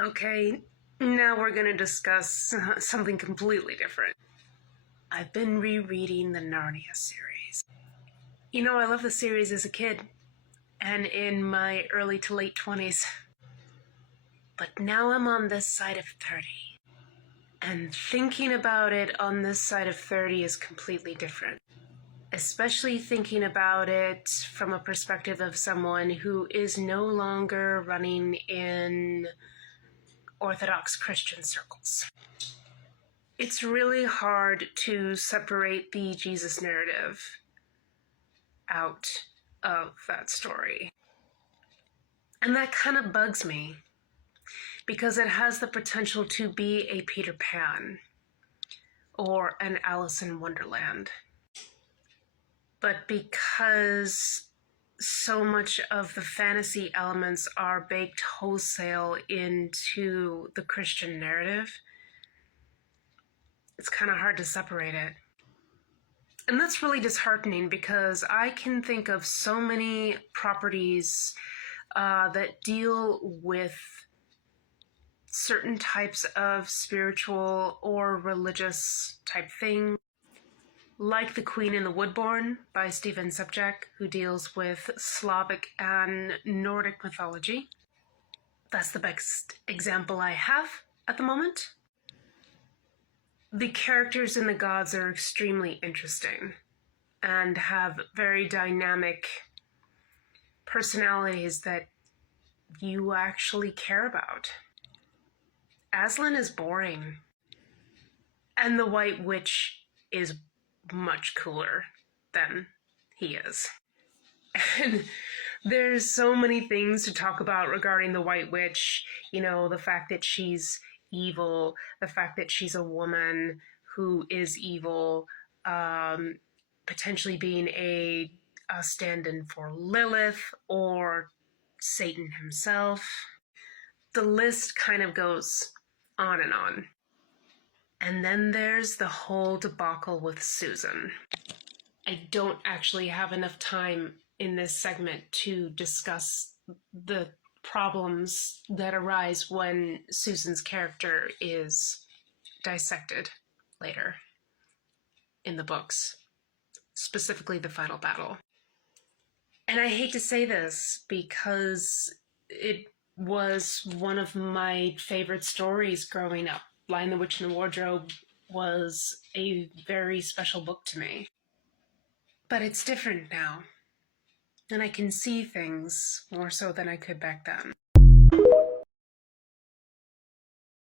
Okay, now we're going to discuss something completely different. I've been rereading the Narnia series. You know, I loved the series as a kid and in my early to late 20s. But now I'm on this side of 30. And thinking about it on this side of 30 is completely different. Especially thinking about it from a perspective of someone who is no longer running in Orthodox Christian circles. It's really hard to separate the Jesus narrative out of that story. And that kind of bugs me because it has the potential to be a Peter Pan or an Alice in Wonderland. But because so much of the fantasy elements are baked wholesale into the Christian narrative, it's kind of hard to separate it. And that's really disheartening because I can think of so many properties that deal with certain types of spiritual or religious type thing, like The Queen and the Woodborn by Stephen Subjak, who deals with Slavic and Nordic mythology. That's the best example I have at the moment. The characters and the gods are extremely interesting and have very dynamic personalities that you actually care about. Aslan is boring, and the White Witch is much cooler than he is. And there's so many things to talk about regarding the White Witch. You know, the fact that she's evil, the fact that she's a woman who is evil, potentially being a stand-in for Lilith or Satan himself. The list kind of goes on and on. And then there's the whole debacle with Susan. I don't actually have enough time in this segment to discuss the problems that arise when Susan's character is dissected later in the books, specifically the final battle. And I hate to say this because it was one of my favorite stories growing up. Lion, the Witch, and the Wardrobe was a very special book to me. But it's different now, and I can see things more so than I could back then.